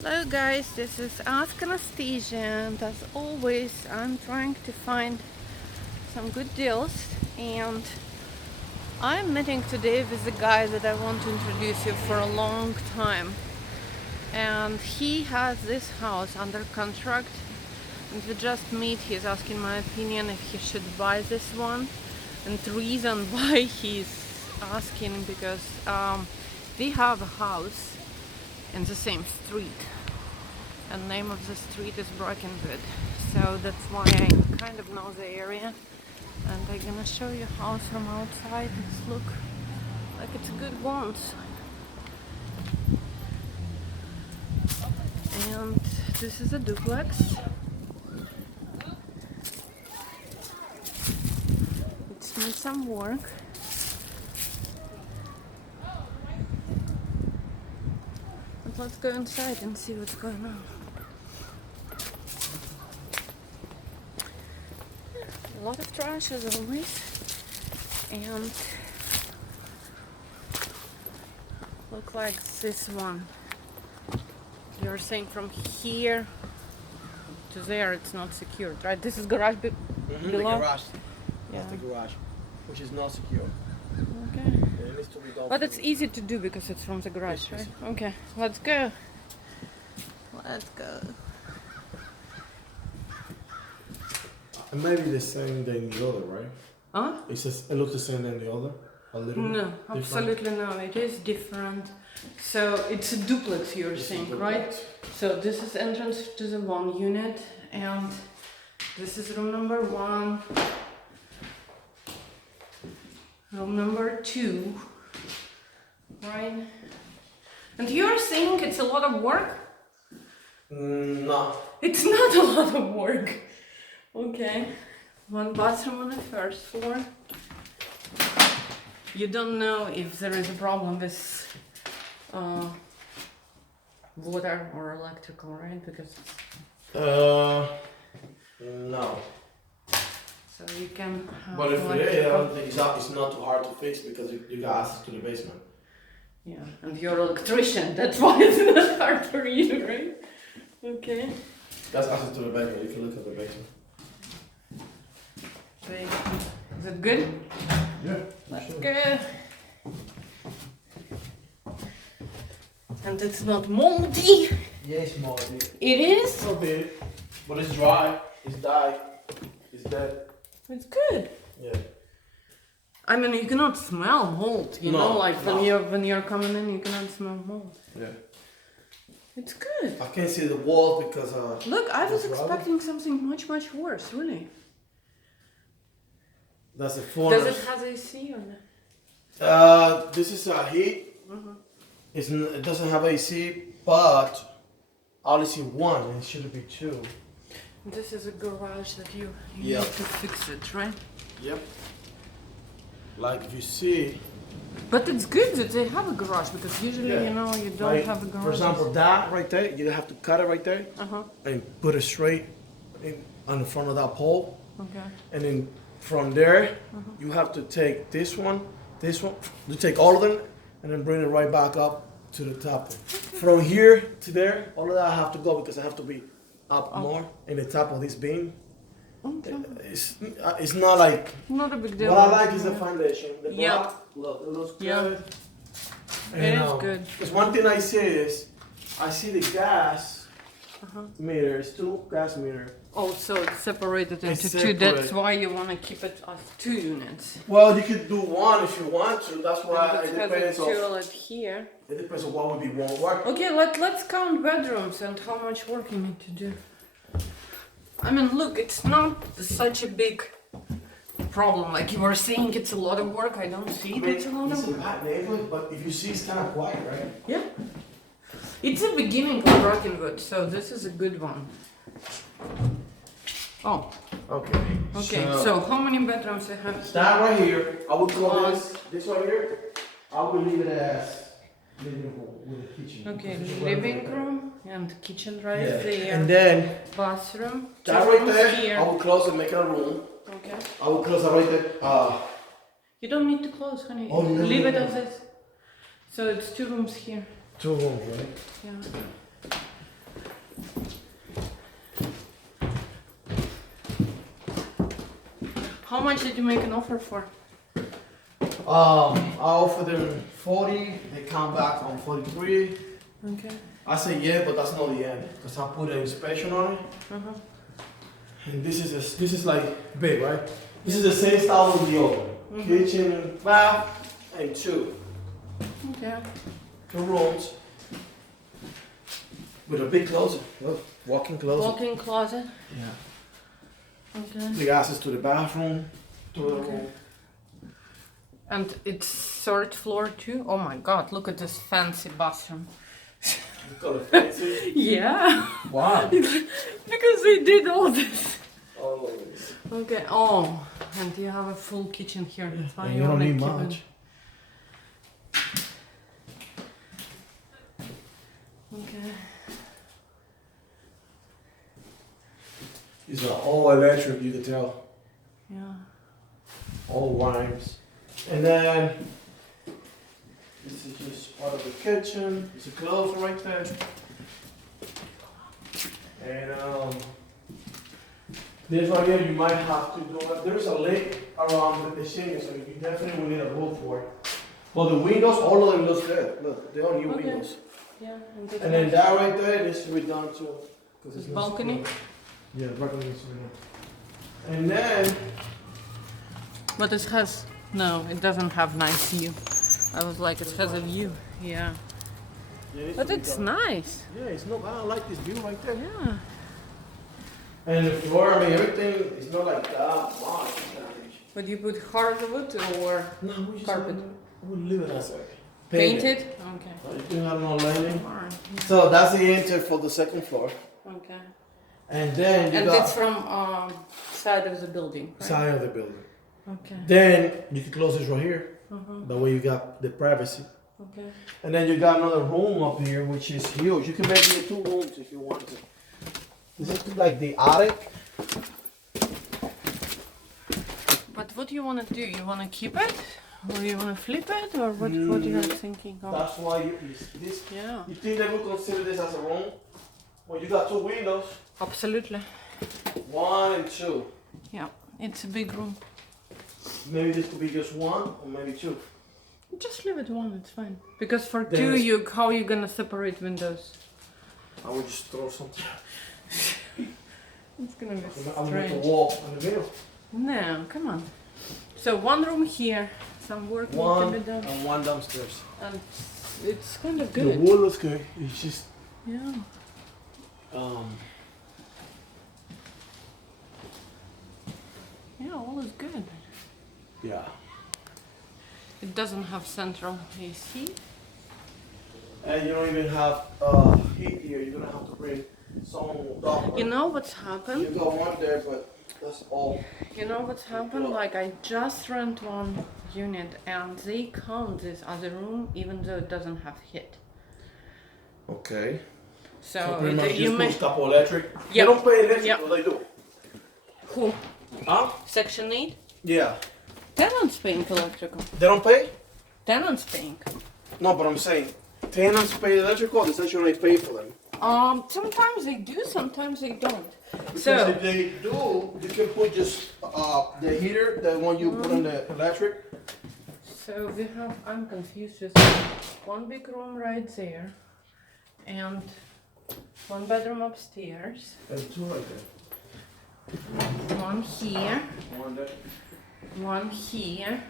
Hello guys, this is Ask Anastasia, and as always I'm trying to find some good deals, and I'm meeting today with a guy that I want to introduce you for a long time, and he has this house under contract and we just meet. He's asking my opinion if he should buy this one, and the reason why he's asking because we have a house in the same street, and the name of the street is Brackenwood, so that's why I kind of know the area, and I'm gonna show you house from outside. It's look like it's a good one, and this is a duplex. It needs some work. But let's go inside and see what's going on. A lot of trash as always, and look like this one. You're saying from here to there it's not secured, right? This is garage below? The garage. Yeah. That's the garage, which is not secure. Okay. It needs to be done. But it's easy to do because it's from the garage, right? Okay, let's go. Let's go. It may be the same than the other, right? Huh? It looks the same than the other? A little No, different? absolutely no. It is different. So it's a duplex, you're saying, right? So this is entrance to the one unit, and this is room number 1, room number 2, right? And you're saying it's a lot of work? No. It's not a lot of work. Okay. 1 bathroom on the first floor. You don't know if there is a problem with water or electrical, right? Because No. so you can have But if it electrical. is, it's not too hard to fix because you got access to the basement. Yeah, and you're an electrician. That's why it's not hard for you, right? Okay. That's access to the basement. You can look at the basement. Is it good? Yeah. Let's go. And it's not moldy. Yeah, it's moldy. It is? A bit. But it's dry. It's died. It's dead. It's good. Yeah. I mean, you cannot smell mold, you know, like no. when you're coming in, you cannot smell mold. Yeah. It's good. I can't see the walls because Look, I was it's rubber. expecting something much worse, really. That's the furnace. Does it have AC or not? This is a heat. It doesn't have AC, but I only see one, and it should be 2. This is a garage that you Yep. need to fix it, right? Yep. Like if you see, But it's good that they have a garage, because usually, Yeah. you know, you don't like, have a garage. for example, that right there, you have to cut it right there Uh-huh, and put it straight on the front of that pole, okay. and then from there, you have to take this one, you take all of them, and then bring it right back up to the top. From here to there, all of that I have to go because I have to be up more in the top of this beam. Okay. It's not like. Not a big deal. What I like is the foundation. The Yeah. block, look, it looks Yeah. good. It is good. Because one thing I see is, I see the gas Uh-huh. meter. It's 2 gas meter. Oh, so it's separated It's into 2. That's separate. why you want to keep it as 2 units. Well, you could do one if you want to. That's why And it it has a depends on. toilet here. It depends on what would be one work. Okay, let's count bedrooms and how much work you need to do. I mean, look, it's not such a big problem. Like you were saying, it's a lot of work. I don't see that it's a lot It's of a work. bad neighborhood, but if you see, it's kind of quiet, right? Yeah. It's the beginning of Brackenwood, so this is a good one. Oh, Okay. okay. So how many bedrooms I have? Start right here. I would call One. this right here. I would leave it as living room with a kitchen. Okay, Because it's living right room and kitchen right there. Yeah. there. And then Bathroom. that 2 right rooms there, here. I would close and make it a room. Okay. I would close it right there. You don't need to close, honey. Oh, no, Leave no, it no. as is. So it's 2 rooms here. 2 rooms, right? Yeah. How much did you make an offer for? I offered them 40. They come back on 43. Okay. I say yeah, but that's not the end because I put an inspection on it. And this is like big, right? This is the same style as the other. Kitchen, bath, and two. Okay. Two rooms with a big closet. Look, walk-in closet. Walk-in closet. Yeah. Okay. Big access to the bathroom, toilet room. And it's third floor too? Oh my god, look at this fancy bathroom. You got a fancy. Yeah. Wow. Because they did all this. Oh. Okay. Oh, and you have a full kitchen here. And you don't need much. Okay. These are all electric, you can tell. Yeah. All rhymes. And then this is just part of the kitchen. It's a clothes right there. And this right here you might have to do it. There's a lake around the ceiling, so you definitely will need a roof for it. But the windows, all of them look good. Look, they are new windows. Yeah. And then that right there, this will be done too. This balcony? Yeah, balcony is right. And then But it has, no, it doesn't have nice view. I was like, it has a view. Yeah. But it's nice. Yeah, it's not. I don't like this view right there. Yeah. And the floor, I mean, everything is not like that much damage. But you put hardwood or No, we just carpet? we'll leave it as a Painted? Okay. You have no lining. Alright. So that's the enter for the second floor. Okay. And then you And got it's from side of the building, right? side of the building. Okay. Then you can close this right here. Uh-huh. That way you got the privacy. Okay. And then you got another room up here, which is huge. You can make it 2 rooms if you want to. This is like the attic. But what do you want to do? You want to keep it? Or you want to flip it? Or what are you thinking of? That's why this. Yeah. You think they would consider this as a room? Well, you got 2 windows. Absolutely. 1 and 2. Yeah. It's a big room. Maybe this could be just 1 or maybe 2. Just leave it one, it's fine. Because for Then 2, it's- how are you gonna separate windows? I would just throw something. It's gonna be I'll make a strange. wall in the middle. No, come on. So 1 room here, some work need to 1 be done. and 1 downstairs. And it's kind of The good. wall looks good. It's just Yeah. Yeah, all is good. yeah. It doesn't have central AC. And you don't even have heat here. You're gonna have to bring some up. You know what's You happened? got one there, but that's all. You know what's happened? Like I just rent one unit and they count this as a room even though it doesn't have heat. Okay. So, pretty much you just may... put a couple electric. Yep. They don't pay electric, Yep. what they do? Who? Huh? Section 8? Yeah. Tenants paying electrical. They don't pay? Tenants paying. No, but I'm saying, tenants pay electrical, the section they pay for them. Sometimes they do, sometimes they don't. Because So, if they do, you can put just the heater, the one you put on the electric. so we have, I'm confused with 1 big room right there and 1 bedroom upstairs, And 2 right there. 1 here, One there. 1 here.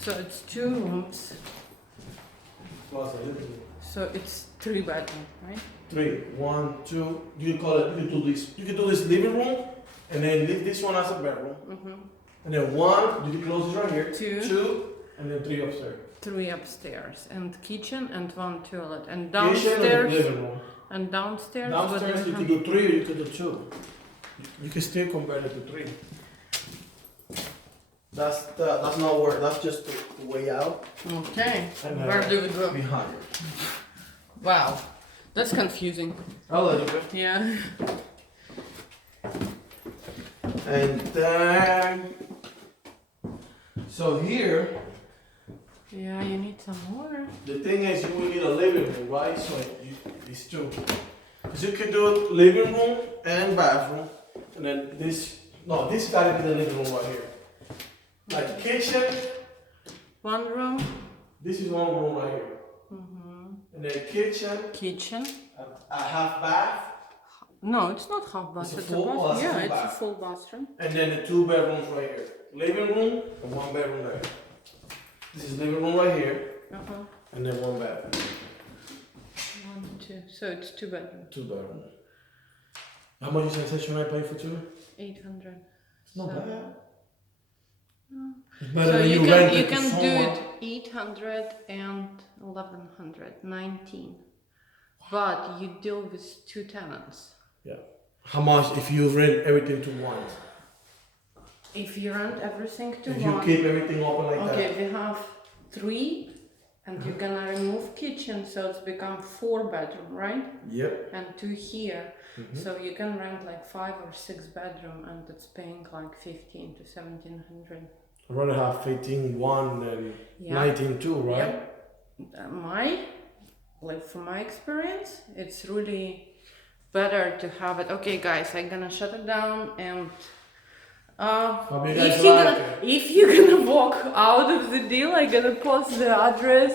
So it's 2 rooms. Plus a living room. So it's 3 bedroom, right? 3, 1, 2. You can call it. You can do this. You can do this living room, and then leave this one as a bedroom. Mm-hmm. And then 1. You can close this right here. 2. 2, and then 3 upstairs. 3 upstairs and kitchen and 1 toilet and Kitchen and downstairs living room. and downstairs. what do Downstairs we you have? can do 3 or you can do 2. You can still convert it to 3. That's not where. That's just the way out. Okay. And Where do we go? behind. Wow, that's confusing. A little bit. Yeah. And then, so here, Yeah, you need some more. the thing is you will need a living room, right? So it's 2. Because you could do living room and bathroom. And then this gotta be the living room right here. Like kitchen. One room. This is one room right here. And then kitchen. Kitchen. A half bath. No, it's not half bath. It's a It's full- a oh, bath. that's a Yeah, full it's a bath. full bathroom. And then the 2 bedrooms right here. Living room and 1 bedroom there. This is living room right here. And then 1 bathroom. 1, 2. So it's 2 bedroom. 2 bedroom. How much is Section 9 pay for 2? 800. It's not So- bad. It's better So than you rent can it to do someone. it 800 and 1100, 19. But you deal with 2 tenants. Yeah. How much if you rent everything to one? If you rent everything to If you one, keep everything open like okay, that. we have 3, and you're gonna remove kitchen, so it's become 4 bedroom, right? Yep. And 2 here, so you can rent like 5 or 6 bedroom, and it's paying like 15 to 1700. I'd rather have 15 one than Yeah. 19 two, right? From my experience, it's really better to have it. Okay, guys, I'm gonna shut it down, and Hope you guys like it. if you're gonna walk out of the deal, I'm gonna post the address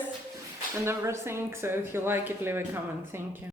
and everything. So if you like it, leave a comment. Thank you.